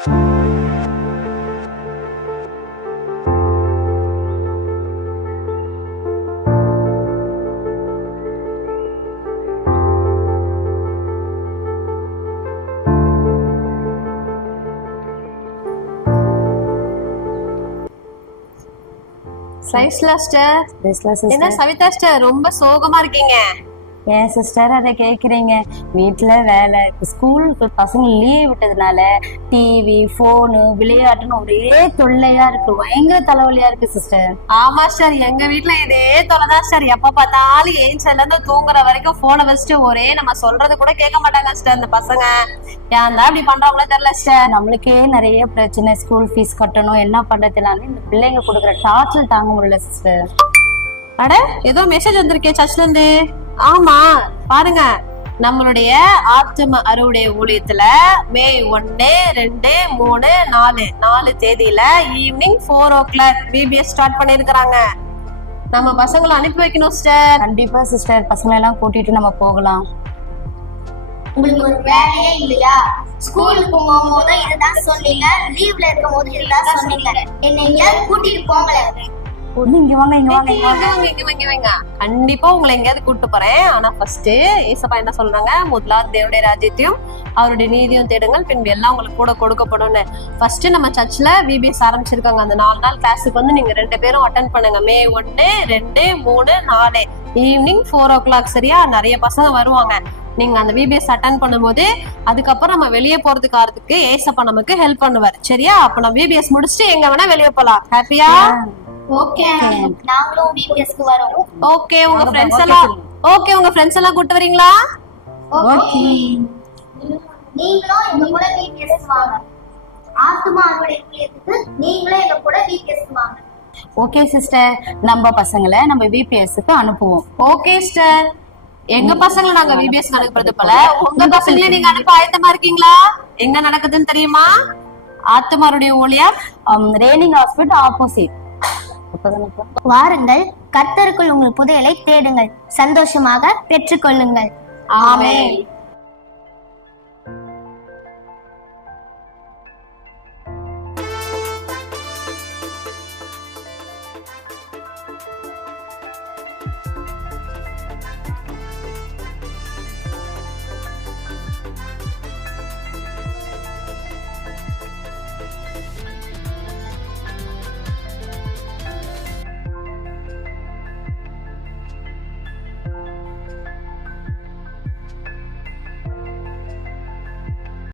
என்ன சவிதா சிஸ்டர் ரொம்ப சோகமா இருக்கீங்க? ஏன் சிஸ்டர் அதை கேக்குறீங்க? வீட்டுல வேலை, ஸ்கூலுக்கு பசங்க லீவ் விட்டதுனால டிவி போனு விளையாட்டுன்னு ஒரே தொல்லையா இருக்கு, பயங்கர தலைவலியா இருக்கு சிஸ்டர். ஆமா சார், எங்க வீட்டுல இதே தொலைதான் சார். எப்ப பார்த்தாலும் ஏன்ஸ்ல இருந்து தூங்குற வரைக்கும் போனை வச்சுட்டு ஒரே நம்ம சொல்றது கூட கேட்க மாட்டாங்க சிஸ்டர். இந்த பசங்க ஏன் தான் இப்படி பண்றாங்களோ தெரியல சிஸ்டர். நம்மளுக்கே நிறைய பிரச்சனை, ஸ்கூல் ஃபீஸ் கட்டணும், என்ன பண்றதுனால இந்த பிள்ளைங்க கொடுக்குற டார்ச்சர் தாங்க முடியல சிஸ்டர். அட ஏதோ மெசேஜ் வந்திருக்கே சர்ச்ல இருந்து. ஆமா பாருங்க, நம்மளுடைய ஆத்தும அறுவடை ஊழியத்துல மே 1, 2, 3, 4 தேதியில ஈவினிங் 4 o'clock பிபிஎஸ் ஸ்டார்ட் பண்ணிருக்காங்க. நம்ம பசங்களை அனுப்பி வைக்கணும் சிஸ்டர். கண்டிப்பா சிஸ்டர், பசங்களை எல்லாம் கூட்டிட்டு நம்ம போகலாம். உங்களுக்கு ஒரு வேலையே இல்லையா? ஸ்கூலுக்கு போகும்போது இதுதான் சொன்னீங்க, லீவ்ல இருக்கும் போது இதுதான் சொன்னீங்க. என்ன எங்கேயாவது கூட்டிட்டு போங்களே. கண்டிப்பா உங்களை எங்கேயாவது கூட்டு போறேன். ஆனா ஃபர்ஸ்ட் ஏசப்பா என்ன சொல்றாங்க, முதலாவது தேவனுடைய ராஜ்யத்தையும் அவருடைய நீதியும் தேடுங்கள், பின்பு எல்லாம் உங்களுக்கு கூட கொடுக்கப்படும். ஃபர்ஸ்ட் நம்ம சர்ச்ல விபிஎஸ் ஆரம்பிச்சிருக்காங்க. அந்த 4 நாள் கிளாஸுக்கு வந்து நீங்க 2 பேரும் அட்டென்ட் பண்ணுங்க. மே 1, 2, 3, 4 ஈவினிங் 4 o'clock. சரியா? நிறைய பசங்க வருவாங்க. நீங்க அந்த விபிஎஸ் அட்டென்ட் பண்ணும்போது அதுக்கப்புறம் நம்ம வெளியே போறதுக்கு ஏசப்பா நமக்கு ஹெல்ப் பண்ணுவார். சரியா? அப்ப நம்ம விபிஎஸ் முடிச்சுட்டு எங்க வேணா வெளியே போலாம். ஹாப்பியா? ஓகே, நாங்களும் விபிஎஸ்க்கு வரோம். ஓகே, உங்க ஃப்ரெண்ட்ஸ் எல்லாம் கூட்டி வரீங்களா? ஓகே, நீங்களும் எங்க கூட விபிஎஸ் வாங்க. ஆத்துமா அறுவடை ஊழியத்துக்கு நீங்களும் எங்க கூட விபிஎஸ் வாங்க. ஓகே சிஸ்டர், நம்ம பசங்களை நம்ம விபிஎஸ்க்கு அனுப்புவோம். ஓகே சிஸ்டர், எங்க பசங்களை நாங்க விபிஎஸ் அனுப்புறது போல உங்க பசங்களையும் நீங்க அனுப்ப ஆயத்தமா இருக்கீங்களா? எங்க நடக்குதுன்னு தெரியுமா? ஆத்துமாருடைய ஊழியம் ரேனிங் ஹாஸ்பிட்டல் ஆப்போசிட். வாருங்கள், கர்த்தருக்குள் உங்கள் புதையலை தேடுங்கள், சந்தோஷமாக பெற்றுக்கொள்ளுங்கள். ஆமென்.